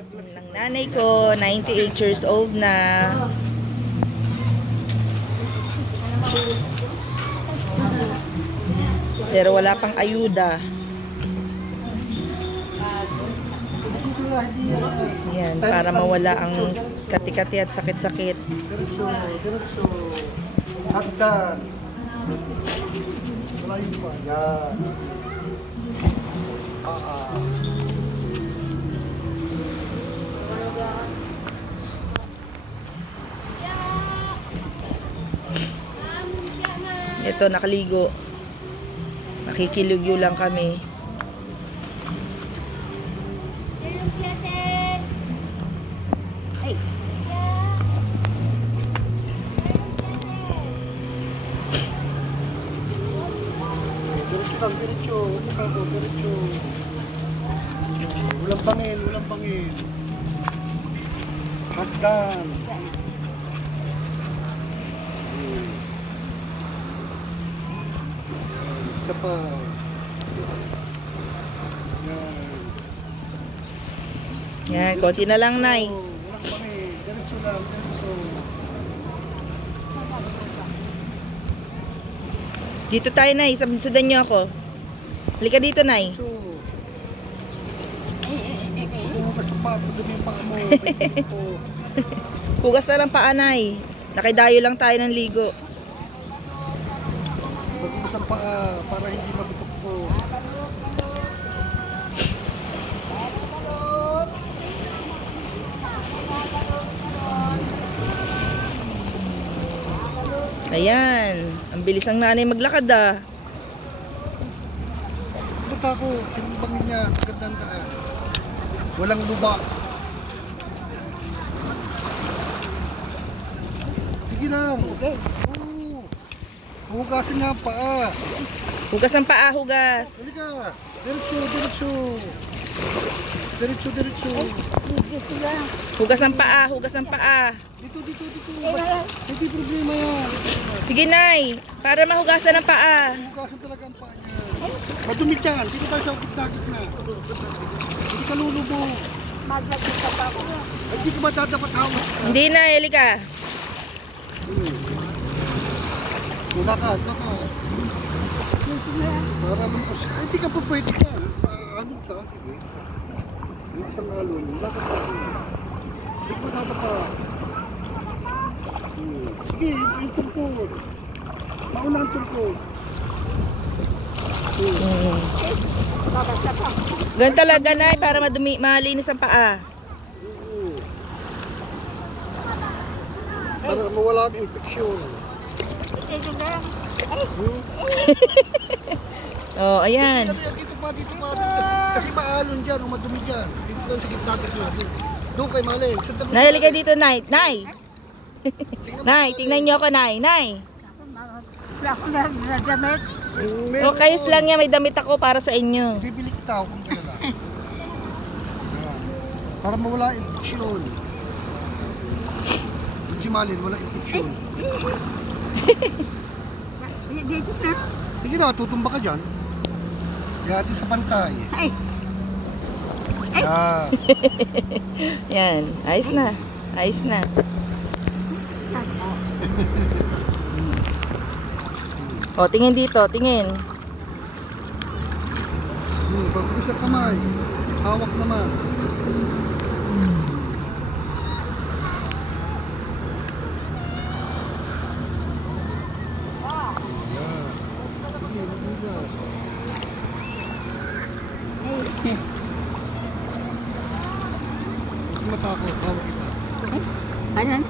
Ng nanay ko, 98 years old na. Pero wala pang ayuda. Yan, para mawala ang kati-kati at sakit-sakit. Diretso. Hagdan. Malayo pa. Yan. Ito, nakaligo. Makikilugyo lang kami. Diretso. Walang bangin. Hagdan. Isa pa. Yan, konti na lang, Nay. Walang bangin. Diretso lang. Dito tayo, Nay. Sundan niyo ako. Halika dito, Nay. Hugas na lang paa, Nay. Nakidayo lang tayo ng ligo. Maghugas ng paa para hindi mabutok po. Ayan. Ang bilis ng nanay maglakad, ah. Ba't ako? Tinumbangin niya. Gandang daan. Walang luba. Sige lang. Oo. Hugasin nga ang paa. Hugas ng paa, hugas. Sige ka. Diretso. Hugas ng paa, hugas ng paa. Dito. Hindi problema yan. Sige, Nay. Para mahugasan ng paa. Hugasan talaga ang paa niya. Madumit yan. Dito tayo sa gitna. Hindi ka lulubog. Hindi ka ba dapat hawak? Hindi, Nay. Halika. Lakad. Para lumpas. Ay, hindi ka pa pwede yan. Ano ka? Yung isang alon. Lakad. Hindi ka dapat pa. Sige, yung tungkod. Mauna ang tungkod. Ganun talaga, Nay, para malinis ang paa. Para mawala ang infeksyon. Oh, ayan. Dito pa. Kasi maalon dyan, madumi dyan. Dito daw sa gitna natin. Doon kay Maleng. Nay, halika dito, Nay. Nay. Nay, tingnan niyo ako, Nay. Wala ko na damit. O, kayos lang yan. May damit ako para sa inyo. Bibili kita kung kailan. Para mawala infeksyon. Si Maleng, wala infeksyon. Dito na. Sige na, tutumba ka dyan. Kaya sa pantay. Yan. Ayos na. O, tingin dito. Tingin. Pagpapos sa kamay. Hawak naman. Matakot, hawak kita. Ano?